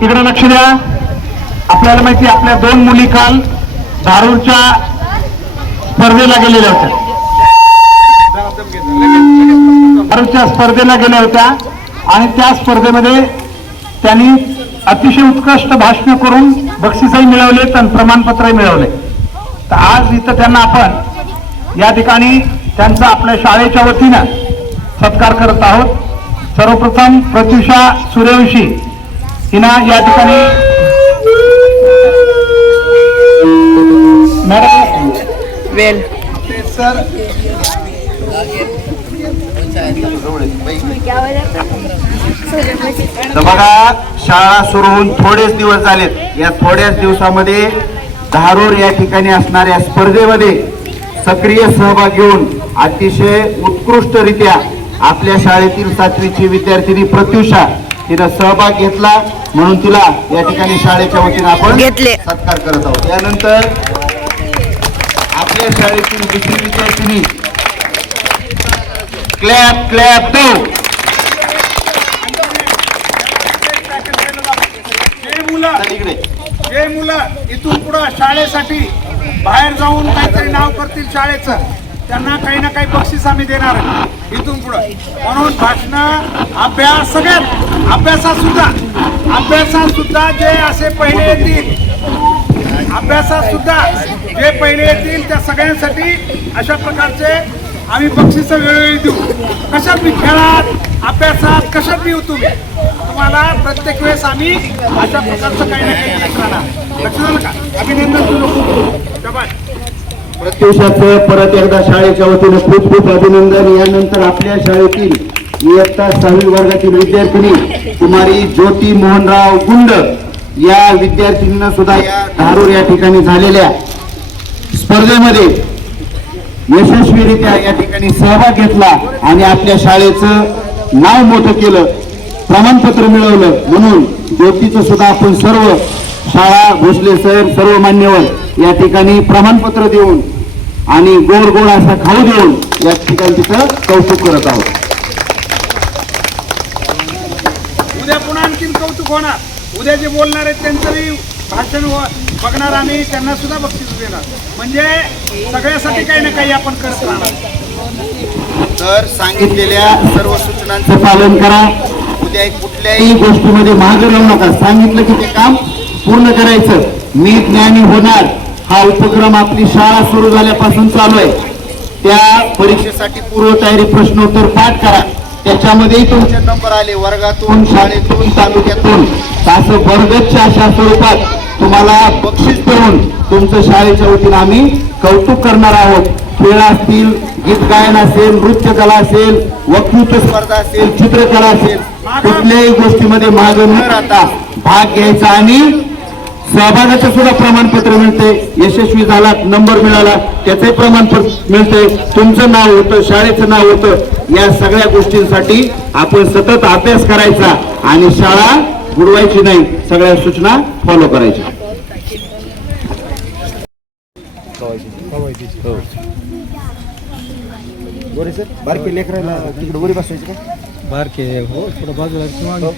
तिकडे लक्ष द्या. आपल्याला माहिती आपल्या 2 मुली काल धारूरच्या स्पर्धेला गेलेल्या होत्या. धारूरच्या स्पर्धेला गेल्या होत्या आणि त्या स्पर्धेमध्ये त्यांनी अतिशय उत्कृष्ट भाषण करून बक्षीसही मिळवले आणि प्रमाणपत्रही मिळवले. तर आज इथं त्यांना आपण या ठिकाणी त्यांचा आपल्या शाळेच्या वतीनं सत्कार करत आहोत. सर्वप्रथम प्रत्युषा सूर्यवंशी हिना या ठिकाणी मॅडम वेल सर तर बघा, शाळा सुरू होऊन थोडेच दिवस झालेत. या थोड्याच दिवसामध्ये धारूर या ठिकाणी असणाऱ्या स्पर्धेमध्ये सक्रिय सहभाग घेऊन अतिशय उत्कृष्टरित्या आपल्या शाळेतील 7वीची विद्यार्थिनी प्रत्युषा तिनं सहभाग घेतला, म्हणून तिला या ठिकाणी शाळेच्या वतीनं आपण सत्कार करत आहोत. त्यानंतर आपल्या शाळेतील दुसरी विद्यार्थिनी क्लॅप क्लॅप दो. जे मुलं इथून पुढं शाळेसाठी बाहेर जाऊन काहीतरी नाव करतील शाळेचं, त्यांना काही ना काही बक्षीस आम्ही देणार इथून पुढं. म्हणून भाषण, अभ्यास, सगळ्यात अभ्यासात सुद्धा जे असे पहिले येतील, अभ्यासात सुद्धा जे पहिले येतील त्या सगळ्यांसाठी अशा प्रकारचे आम्ही बक्षीस वेळोवेळी देऊ. कशात बी, खेळात, अभ्यासात, कशात बी येऊ तुम्हाला प्रत्येक वेळेस आम्ही अशा प्रकारचं काही ना काही देत राहणार. लक्ष झालं का? अभिनंदन. प्रत्युषाचं परत एकदा शाळेच्या वतीनं खूप खूप अभिनंदन. यानंतर आपल्या शाळेतील इयत्ता 6वी वर्गातील विद्यार्थिनी कुमारी ज्योती मोहनराव गुंड या विद्यार्थिनीनं सुद्धा या धारूर या ठिकाणी झालेल्या स्पर्धेमध्ये यशस्वीरित्या या ठिकाणी सहभाग घेतला आणि आपल्या शाळेचं नाव मोठं केलं, प्रमाणपत्र मिळवलं. म्हणून ज्योतीचं सुद्धा आपण सर्व शाळा, भोसले सर, सर्व मान्यवर या ठिकाणी प्रमाणपत्र देऊन आणि गोड गोड असा खाऊ देऊन या ठिकाणी तिचं कौतुक करत आहोत. उद्या पुन्हा आणखीन कौतुक होणार. उद्या जे बोलणार आहेत त्यांचंही भाषण बघणार आम्ही, त्यांना सुद्धा बक्षीस देणार. म्हणजे सगळ्यासाठी काही ना काही आपण करत राहणार. तर सांगितलेल्या सर्व सूचनांचं पालन करा. उद्या कुठल्याही गोष्टीमध्ये मागे राहू नका. सांगितलं की ते काम पूर्ण करायचं. मी ज्ञानी होणार हा उपक्रम आपली शाळा सुरू झाल्यापासून चालू आहे. त्या परीक्षेसाठी पूर्वतयारी प्रश्नोत्तर पाठ करा. त्याच्यामध्येही तुमचे नंबर आले, वर्गातून, शाळेतून, तालुक्यातून, असं बरगतच्या अशा स्वरूपात तुम्हाला बक्षीस देऊन तुमचं शाळेच्या वतीनं आम्ही कौतुक करणार आहोत. खेळ असतील, गीत गायन असेल, नृत्य कला असेल, वक्तृत्व स्पर्धा असेल, चित्रकला असेल, कुठल्याही गोष्टीमध्ये मागे न राहता भाग घ्यायचा आणि सहभागाचं सुद्धा प्रमाणपत्र मिळते. यशस्वी झाला, नंबर मिळाला, त्याचंही प्रमाणपत्र मिळते. तुमचं नाव होतं, शाळेचं नाव होतं. या सगळ्या गोष्टींसाठी आपण सतत अभ्यास करायचा आणि शाळा बुडवायची नाही. सगळ्या सूचना फॉलो करायच्या. गोरे सर, बारके लेकराला तिकडे गोरी बसवायची का? बारके हो, थोडं बाजूला.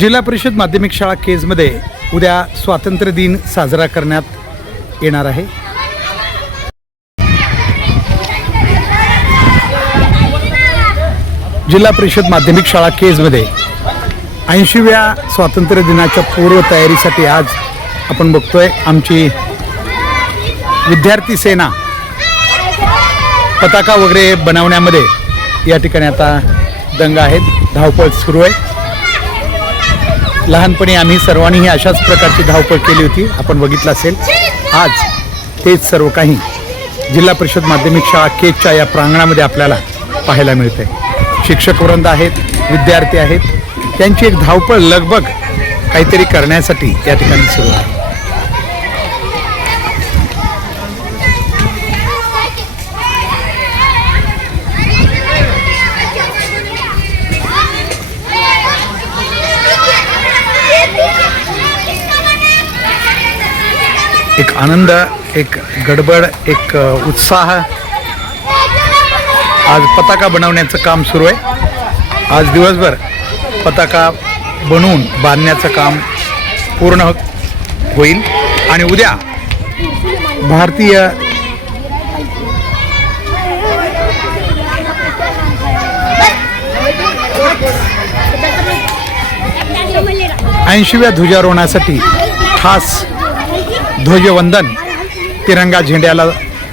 जिल्हा परिषद माध्यमिक शाळा केजमध्ये उद्या स्वातंत्र्य दिन साजरा करण्यात येणार आहे. जिल्हा परिषद माध्यमिक शाळा केजमध्ये 80व्या स्वातंत्र्य दिनाच्या पूर्वतयारीसाठी आज आपण बघतोय आमची विद्यार्थी सेना पताका वगैरे बनवण्यामध्ये या ठिकाणी आता दंग आहेत. धावपळ सुरू आहे. लहानपणी आम्ही सर्वांनी अशाच प्रकारची धावपळ केली होती, आपण बघितलं असेल. आज तेच सर्व काही जिल्हा परिषद माध्यमिक शाळा केजच्या या प्रांगणामध्ये आपल्याला पाहायला मिळते. शिक्षक वृंद आहेत, विद्यार्थी आहेत, त्यांची एक धावपळ लगबग काहीतरी करण्यासाठी या ठिकाणी सुरू आहे. एक आनंद, एक गडबड, एक उत्साह. आज पताका बनवण्याचं काम सुरू आहे. आज दिवसभर पताका बनवून बांधण्याचं काम पूर्ण होईल आणि उद्या भारतीय ऐंशीव्या ध्वजारोहणासाठी खास ध्वजवंदन, तिरंगा झेंड्याला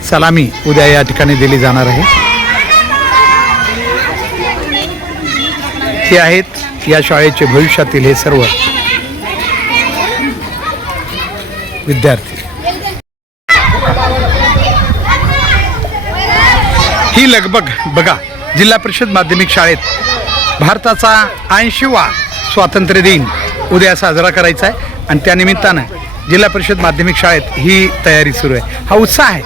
सलामी उद्या या ठिकाणी दिली जाणार आहे. हे आहेत या शाळेचे भविष्यातील हे सर्व विद्यार्थी. ही लगबग बघा, जिल्हा परिषद माध्यमिक शाळेत भारताचा 80वा स्वातंत्र्य दिन उद्या साजरा करायचा आहे आणि त्यानिमित्तानं जिल्हा परिषद माध्यमिक शाळेत ही तयारी सुरू आहे. हा उत्साह आहे.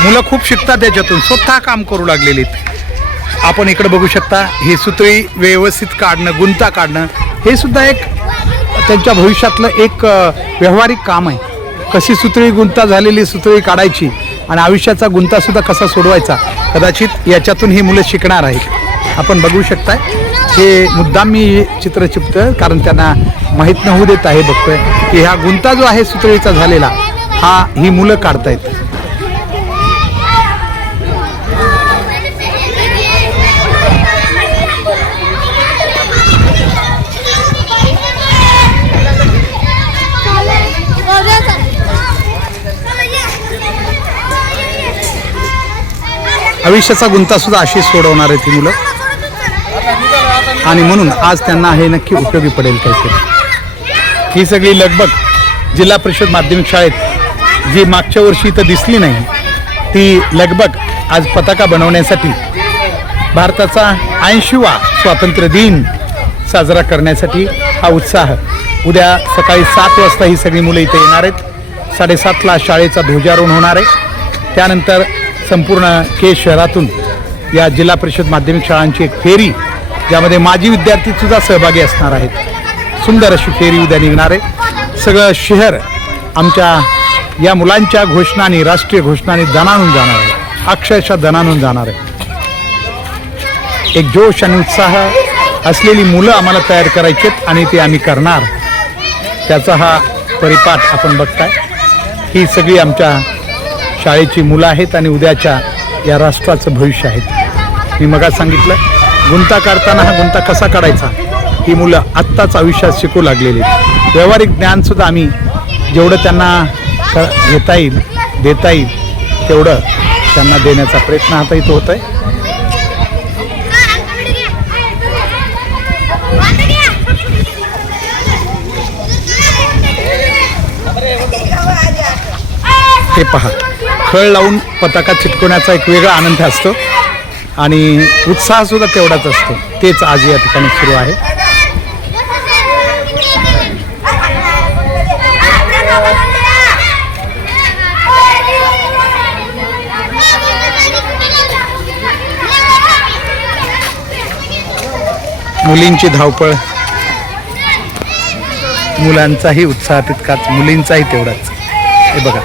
मुलं खूप शिकतात त्याच्यातून, स्वतः काम करू लागलेली आहेत. आपण इकडे बघू शकता, ही सुतळी व्यवस्थित काढणं, गुंता काढणं हे सुद्धा एक त्यांच्या भविष्यातलं एक व्यावहारिक काम आहे. कशी सुतळी गुंता झालेली सुतळी काढायची आणि आयुष्याचा गुंतासुद्धा कसा सोडवायचा, कदाचित याच्यातून ही मुलं शिकणार आहेत. आपण बघू शकताय, हे मुद्दाम मी चित्र चिपतं कारण त्यांना माहीत न होऊ देत आहे. बघतोय की हा गुंता जो आहे सुतळीचा झालेला, हा ही मुलं काढतायत. आयुष्याचा गुंता सुद्धा अशी सोडवणार आहेत ही मुलं आणि म्हणून आज त्यांना हे नक्की उपयोगी पडेल काहीतरी. ही सगळी लगबग जिल्हा परिषद माध्यमिक शाळेत जी मागच्या वर्षी इथं दिसली नाही, ती लगबग आज पताका बनवण्यासाठी, भारताचा 80वा स्वातंत्र्य दिन साजरा करण्यासाठी हा उत्साह. उद्या सकाळी 7 वाजता ही सगळी मुलं इथे येणार आहेत. 7:30ला शाळेचा ध्वजारोहण होणार आहे. त्यानंतर संपूर्ण केज शहरातून या जिल्हा परिषद माध्यमिक शाळांची एक फेरी, ज्यामध्ये माजी विद्यार्थीसुद्धा सहभागी असणार आहेत. सुंदर अशी फेरी उद्या निघणार आहे. सगळं शहर आमच्या या मुलांच्या घोषणांनी, राष्ट्रीय घोषणांनी दणाणून जाणार आहे, अक्षरशः दणाणून जाणार आहे. एक जोश आणि उत्साह असलेली मुलं आम्हाला तयार करायची आहेत आणि ते आम्ही करणार. त्याचा हा परिपाठ आपण बघताय. ही सगळी आमच्या शाळेची मुलं आहेत आणि उद्याच्या या राष्ट्राचं भविष्य आहेत. मी मगाच सांगितलं, गुंता काढताना हा गुंता कसा काढायचा ही मुलं आत्ताच आयुष्यात शिकू लागलेली. व्यावहारिक ज्ञानसुद्धा आम्ही जेवढं त्यांना घेता येईल, देता येईल तेवढं त्यांना देण्याचा प्रयत्न आता इथं होत आहे. हे पहा, खळ लावून पताका चिटकवण्याचा एक वेगळा आनंद असतो आणि उत्साहसुद्धा तेवढाच असतो. तेच आज या ठिकाणी सुरू आहे. मुलींची धावपळ, मुलांचाही उत्साह तितकाच, मुलींचाही तेवढाच. हे बघा,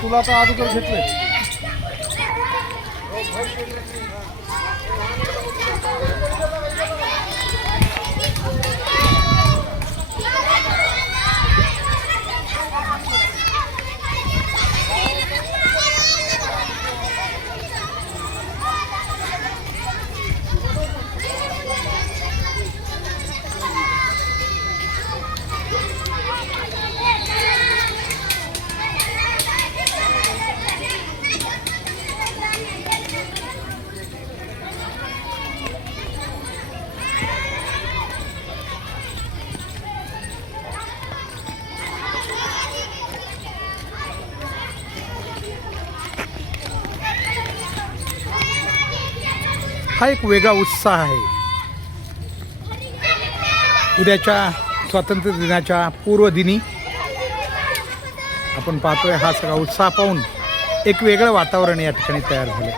तुला तर अगोदर घेतले हा एक वेगळा उत्साह आहे. उद्याच्या स्वातंत्र्य दिनाच्या पूर्वदिनी आपण पाहतोय हा सगळा उत्साह पाहून एक वेगळं वातावरण या ठिकाणी तयार झालं.